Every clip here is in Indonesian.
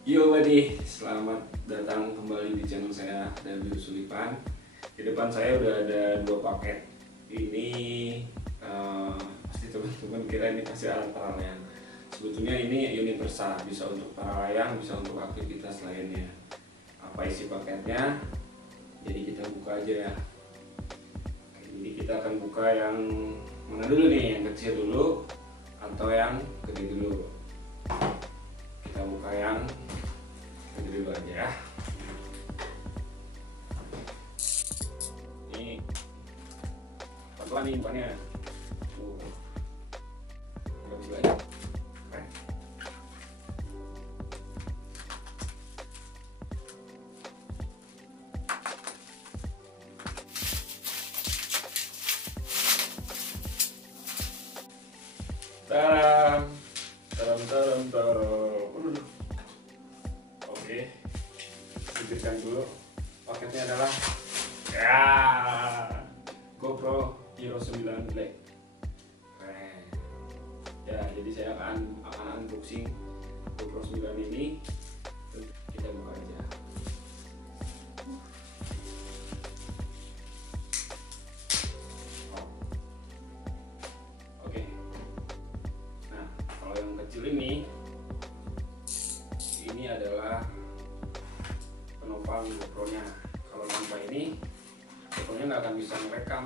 Yo buddy, selamat datang kembali di channel saya Dabil Sulipan. Di depan saya udah ada dua paket. Ini pasti teman-teman kira ini pasti alat peralihan. Sebetulnya ini universal, bisa untuk para layang, bisa untuk aktivitas lainnya. Apa isi paketnya? Jadi kita buka aja ya. Jadi kita akan buka yang mana dulu nih? Yang kecil dulu atau yang gede dulu? Kita buka yang gede dulu aja ya. Ini pelan nih bukannya. Nggak bisa lagi. Keren. Taram, taram, taram, taram. Oke, pikirkan dulu. Paketnya adalah ya GoPro Hero 9 Black. Keren. Ya, jadi saya akan unboxing GoPro 9 ini. Kita buka aja. Oke. Nah, kalau yang kecil ini adalah penopang GoPro-nya. Kalau tanpa ini GoPro-nya nggak akan bisa merekam.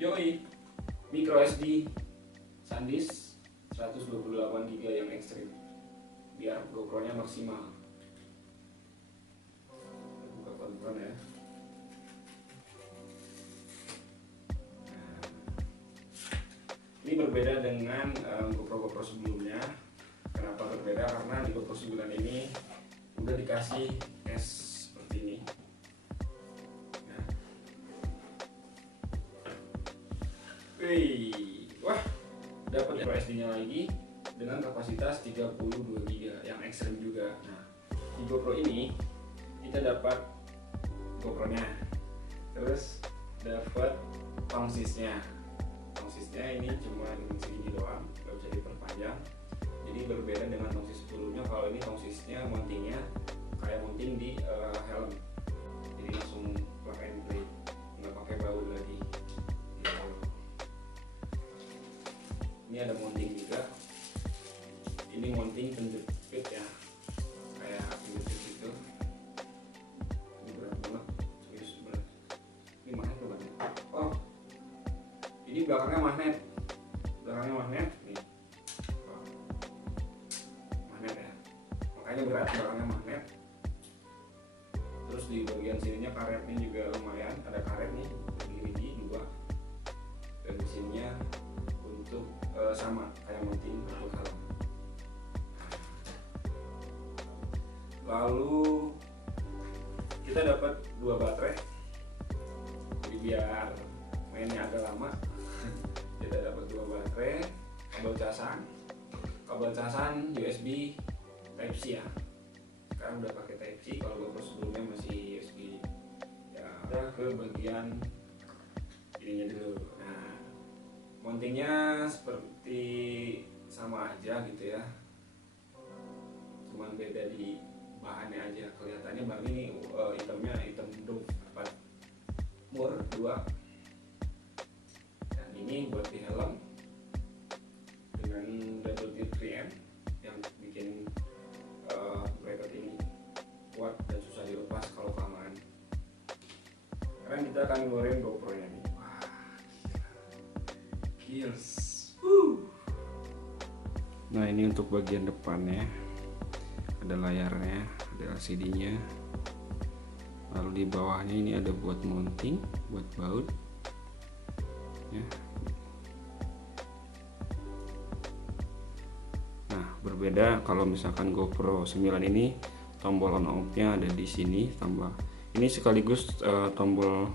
Yoi, micro SD SanDisk 128 GB yang ekstrim, biar GoPro-nya maksimal. Buka kontrol ya. Ini berbeda dengan GoPro sebelumnya. Kenapa berbeda? Karena di GoPro 9 ini udah dikasih case seperti ini. Nah. Wah, dapat SD-nya lagi dengan kapasitas 32 GB yang ekstrim juga. Nah, di GoPro ini kita dapat GoPro-nya, terus dapat tongsisnya. Ini cuma segini doang, nggak bisa diperpanjang. Jadi berbeda dengan tongsis sebelumnya. Kalau ini tongsisnya mountingnya kayak mounting di helm, jadi langsung plug and play, nggak pakai baut lagi gitu. Ini ada mounting juga. Ini mounting penjepit ya, kayak penjepit itu. Ini berat banget, serius berat. Ini mana tuh kan? Oh, ini belakangnya magnet nih. Magnet ya, makanya berat, belakangnya magnet. Terus di bagian sininya karetnya juga lumayan, ada karet nih berdiri dua, dan di sininya untuk sama kayak mounting untuk helm. Lalu kita dapat dua baterai, jadi biar mainnya agak lama. Kita dapat dua baterai, kabel casan USB Type C ya. Sekarang udah pakai Type C, kalau GoPro sebelumnya masih USB. Ya, udah ke bagian ininya dulu. Nah, mountingnya seperti sama aja gitu ya. Cuman beda di bahannya aja. Kelihatannya bahan ini hitamnya hitam doff mur 2. Ini buat di helm dengan double tip 3M yang bikin bracket ini kuat dan susah dilepas kalau kelamaan. Sekarang kita akan ngeluarin GoPro-nya nih. Wah, kills. Nah, ini untuk bagian depannya, ada layarnya, ada LCD-nya. Lalu di bawahnya ini ada buat mounting, buat baut ya. Berbeda kalau misalkan GoPro 9 ini tombol on off-nya ada di sini, tambah ini sekaligus tombol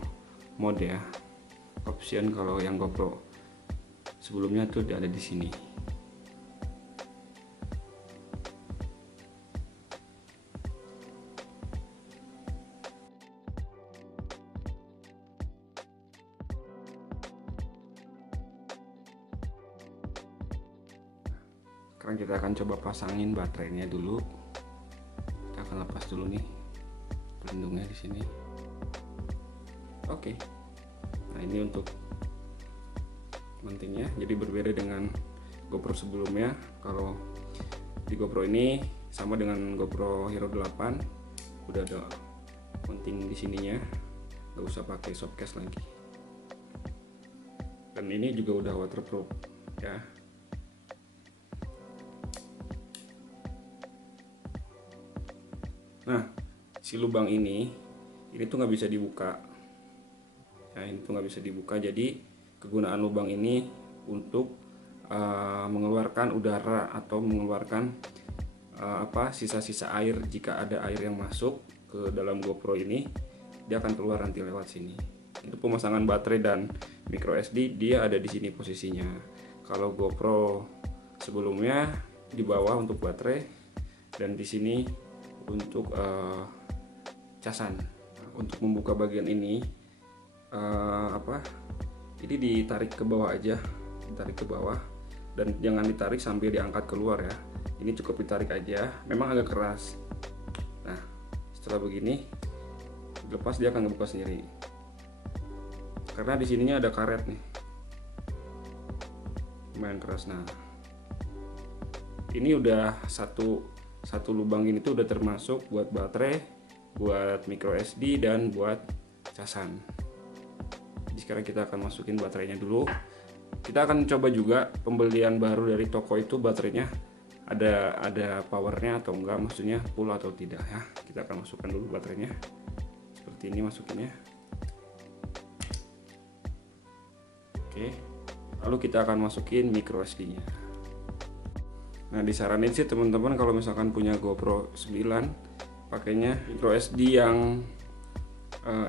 mode ya, option. Kalau yang GoPro sebelumnya tuh ada di sini. Sekarang kita akan coba pasangin baterainya dulu. Kita akan lepas dulu nih pelindungnya di sini. Oke. Nah, ini untuk mountingnya. Jadi berbeda dengan GoPro sebelumnya. Kalau di GoPro ini sama dengan GoPro Hero 8, udah ada mounting di sininya, nggak usah pakai softcase lagi. Dan ini juga udah waterproof ya. Nah, si lubang ini tuh nggak bisa dibuka. Ya, ini tuh nggak bisa dibuka. Jadi kegunaan lubang ini untuk mengeluarkan udara atau mengeluarkan sisa-sisa air. Jika ada air yang masuk ke dalam GoPro ini, dia akan keluar nanti lewat sini. Itu pemasangan baterai dan micro SD, dia ada di sini posisinya. Kalau GoPro sebelumnya di bawah untuk baterai dan di sini untuk casan. Untuk membuka bagian ini ini ditarik ke bawah aja, ditarik ke bawah, dan jangan ditarik sambil diangkat keluar ya. Ini cukup ditarik aja, memang agak keras. Nah, setelah begini lepas, dia akan ngebuka sendiri. Karena di sininya ada karet nih, lumayan keras. Nah, ini udah satu lubang ini tuh udah termasuk buat baterai, buat micro SD, dan buat casan. Jadi sekarang kita akan masukin baterainya dulu. Kita akan coba juga pembelian baru dari toko itu, baterainya ada powernya atau enggak, maksudnya full atau tidak ya. Kita akan masukkan dulu baterainya seperti ini, masukinnya. Oke, lalu kita akan masukin micro SD nya. Nah, disaranin sih teman-teman kalau misalkan punya GoPro 9, pakainya micro SD yang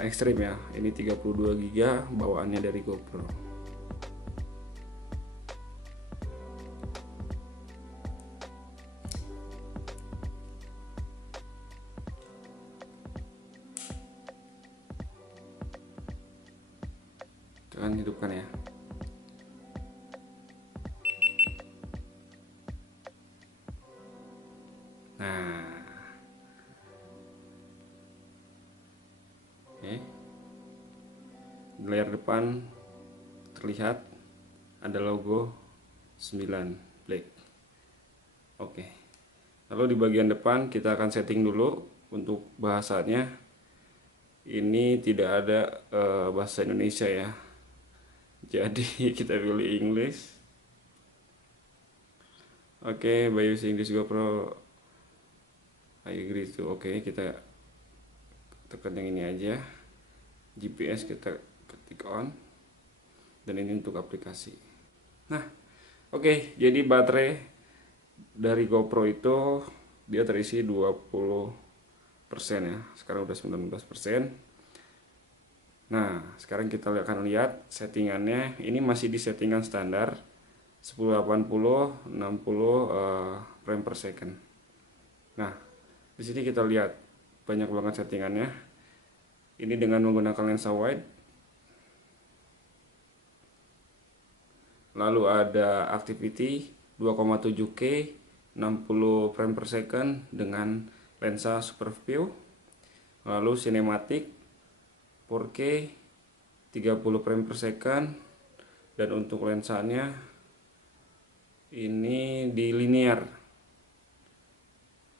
ekstrim ya. Ini 32 GB bawaannya dari GoPro. Kan hidupkan ya. Nah, oke. Di layar depan terlihat ada logo 9 Black. Oke. Lalu di bagian depan kita akan setting dulu untuk bahasanya. Ini tidak ada bahasa Indonesia ya. Jadi kita pilih English. Oke, by using this GoPro I agree to. Oke, kita tekan yang ini aja. GPS kita ketik on. Dan ini untuk aplikasi. Nah, oke, jadi baterai dari GoPro itu dia terisi 20% ya. Sekarang udah 19%. Nah, sekarang kita akan lihat settingannya. Ini masih di settingan standar 1080 60 frame per second. Nah, di sini kita lihat banyak banget settingannya. Ini dengan menggunakan lensa wide. Lalu ada activity 2,7K 60 frame per second dengan lensa super view. Lalu cinematic 4K 30 frame per second, dan untuk lensanya ini di linear.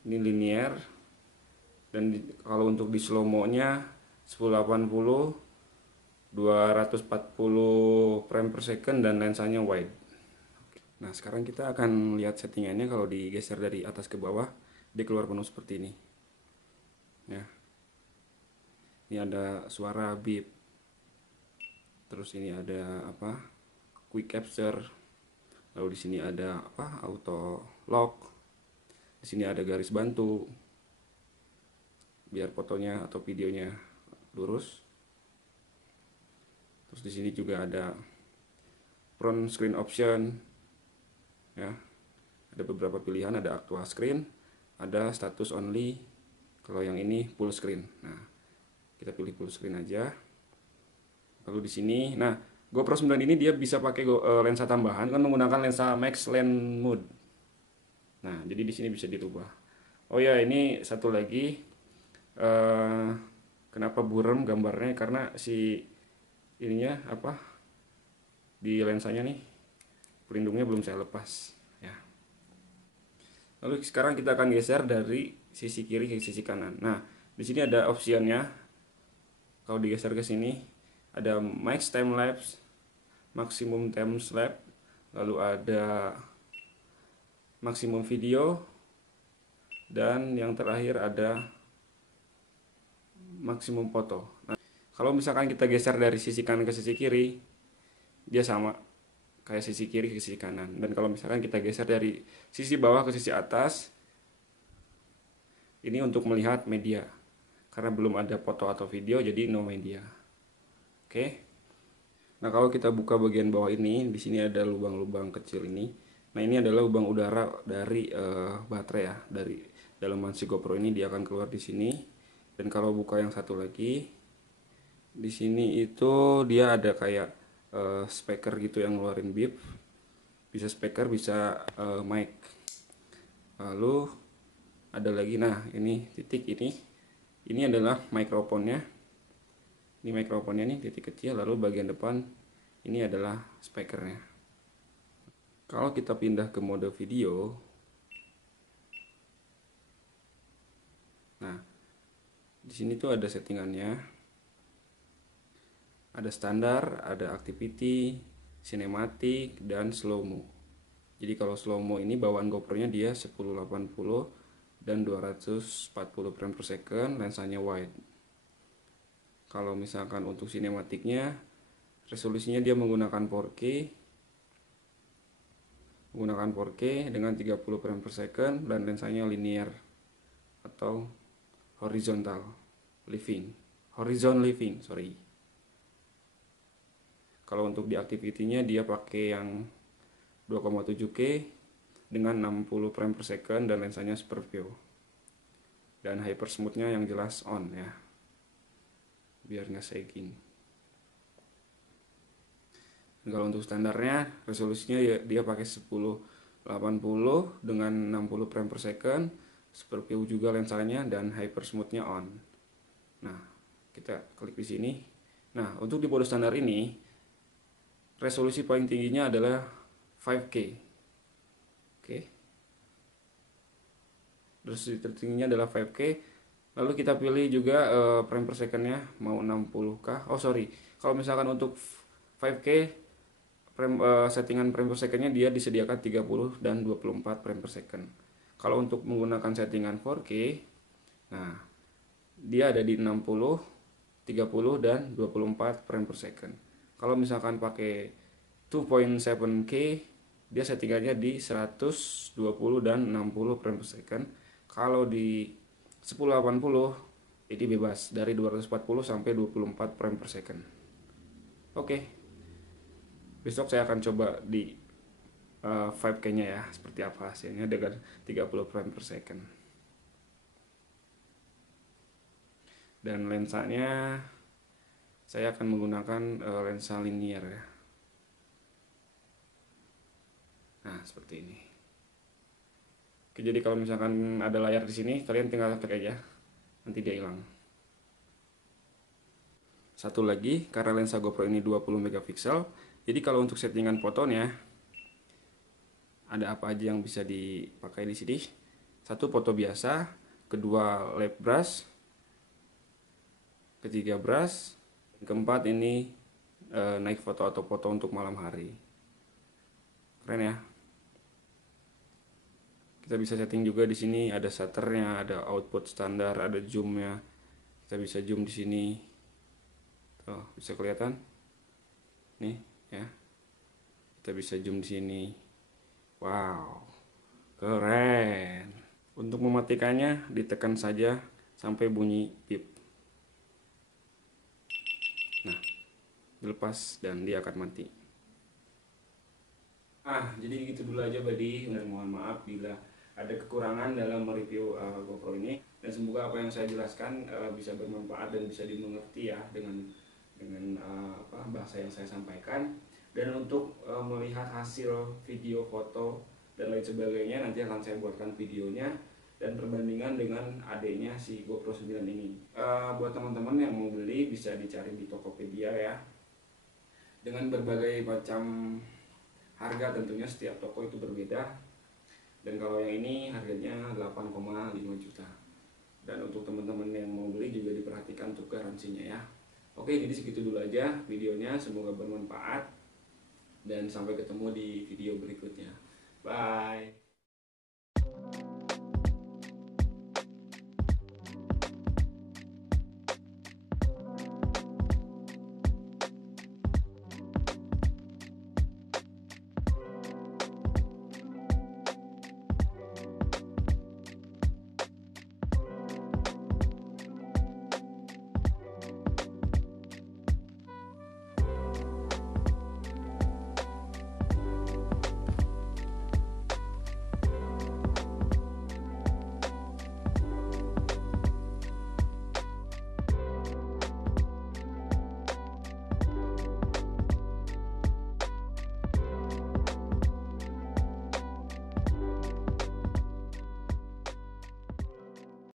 Ini linear, dan kalau untuk di slow mo-nya 1080 240 frame per second dan lensanya wide. Nah, sekarang kita akan lihat settingannya. Kalau digeser dari atas ke bawah, dia keluar penuh seperti ini. Ya. Ini ada suara beep. Terus ini ada quick capture. Lalu di sini ada auto lock. Di sini ada garis bantu biar fotonya atau videonya lurus. Terus di sini juga ada front screen option. Ya. Ada beberapa pilihan, ada actual screen, ada status only. Kalau yang ini full screen. Nah, kita pilih full screen aja. Lalu di sini, nah GoPro 9 ini dia bisa pakai lensa tambahan kan, menggunakan lensa max lens mode. Nah, jadi di sini bisa dirubah. Oh ya, ini satu lagi, eh, kenapa buram gambarnya, karena si ininya apa, di lensanya nih pelindungnya belum saya lepas ya. Lalu sekarang kita akan geser dari sisi kiri ke sisi kanan. Nah, di sini ada optionnya. Kalau digeser ke sini ada max time lapse, maximum time lapse, lalu ada maksimum video, dan yang terakhir ada maksimum foto. Nah, kalau misalkan kita geser dari sisi kanan ke sisi kiri, dia sama kayak sisi kiri ke sisi kanan. Dan kalau misalkan kita geser dari sisi bawah ke sisi atas, ini untuk melihat media. Karena belum ada foto atau video, jadi no media. Oke. Nah, kalau kita buka bagian bawah ini, di sini ada lubang-lubang kecil ini. Nah, ini adalah lubang udara dari baterai ya, dari dalaman si GoPro ini, dia akan keluar di sini. Dan kalau buka yang satu lagi, di sini itu dia ada kayak speaker gitu yang ngeluarin beep. Bisa speaker, bisa mic. Lalu ada lagi, nah ini titik ini adalah mikrofonnya. Ini mikrofonnya nih, titik kecil, lalu bagian depan ini adalah speakernya. Kalau kita pindah ke mode video, nah di sini tuh ada settingannya, ada standar, ada activity, cinematic, dan slow mo. Jadi kalau slow mo ini bawaan GoPro-nya dia 1080 dan 240 frame per second, lensanya wide. Kalau misalkan untuk sinematiknya, resolusinya dia menggunakan 4K dengan 30 frame per second, dan lensanya linear atau horizontal living, sorry. Kalau untuk di activity-nya dia pakai yang 2,7K dengan 60 frame per second dan lensanya super view. Dan hyper smooth-nya yang jelas on ya, biar nggak sagging. Kalau untuk standarnya, resolusinya ya dia pakai 1080 dengan 60 frame per second, super view juga lensanya, dan hyper smooth-nya on. Nah, kita klik di sini. Nah, untuk di mode standar ini, resolusi paling tingginya adalah 5K. Oke. Resolusi tertingginya adalah 5K. Lalu kita pilih juga frame per secondnya mau 60K. Oh sorry, kalau misalkan untuk 5K settingan frame per secondnya dia disediakan 30 dan 24 frame per second. Kalau untuk menggunakan settingan 4K, nah dia ada di 60, 30 dan 24 frame per second. Kalau misalkan pakai 2.7K, dia settingannya di 120 dan 60 frame per second. Kalau di 1080 ini bebas dari 240 sampai 24 frame per second. Oke. Besok saya akan coba di 5K nya ya, seperti apa hasilnya dengan 30 frame per second. Dan lensanya saya akan menggunakan lensa linear ya. Nah, seperti ini. Oke, jadi kalau misalkan ada layar di sini, kalian tinggal klik aja, nanti dia hilang. Satu lagi, karena lensa GoPro ini 20 megapiksel, jadi kalau untuk settingan fotonya ada apa aja yang bisa dipakai di sini. Satu, foto biasa, kedua lap brush, ketiga brush, keempat ini naik foto atau foto untuk malam hari. Keren ya. Kita bisa setting juga di sini, ada shutternya, ada output standar, ada zoomnya. Kita bisa zoom di sini. Tuh, bisa kelihatan? Nih, ya. Kita bisa zoom di sini. Wow. Keren. Untuk mematikannya ditekan saja sampai bunyi beep. Nah, dilepas dan dia akan mati. Jadi gitu dulu aja Badi, dan mohon maaf bila ada kekurangan dalam mereview GoPro ini, dan semoga apa yang saya jelaskan bisa bermanfaat dan bisa dimengerti ya dengan bahasa yang saya sampaikan. Dan untuk melihat hasil video foto dan lain sebagainya. Nanti akan saya buatkan videonya dan perbandingan dengan adanya si GoPro 9 ini. Buat teman-teman yang mau beli bisa dicari di Tokopedia ya, dengan berbagai macam harga. Tentunya setiap toko itu berbeda, dan kalau yang ini harganya 8,5 juta. Dan untuk teman-teman yang mau beli juga diperhatikan untuk garansinya ya. Oke, jadi segitu dulu aja videonya, semoga bermanfaat dan sampai ketemu di video berikutnya.